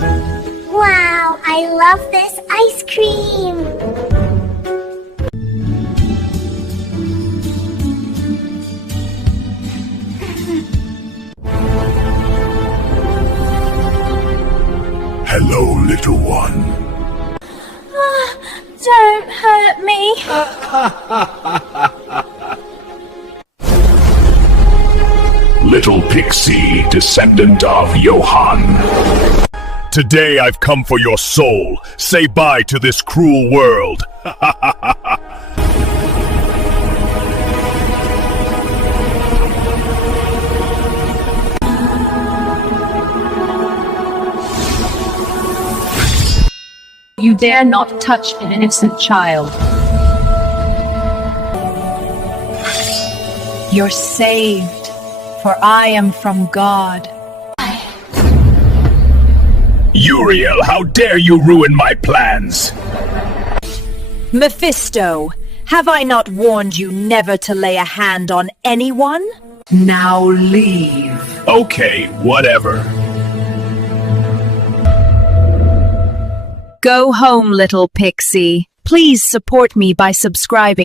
Wow, I love this ice cream! Hello, little one. Don't hurt me! Little pixie, descendant of Johann. Today I've come for your soul. Say bye to this cruel world. You dare not touch an innocent child. You're saved, for I am from God. Uriel, how dare you ruin my plans? Mephisto, have I not warned you never to lay a hand on anyone? Now leave. Okay, whatever. Go home, little pixie. Please support me by subscribing.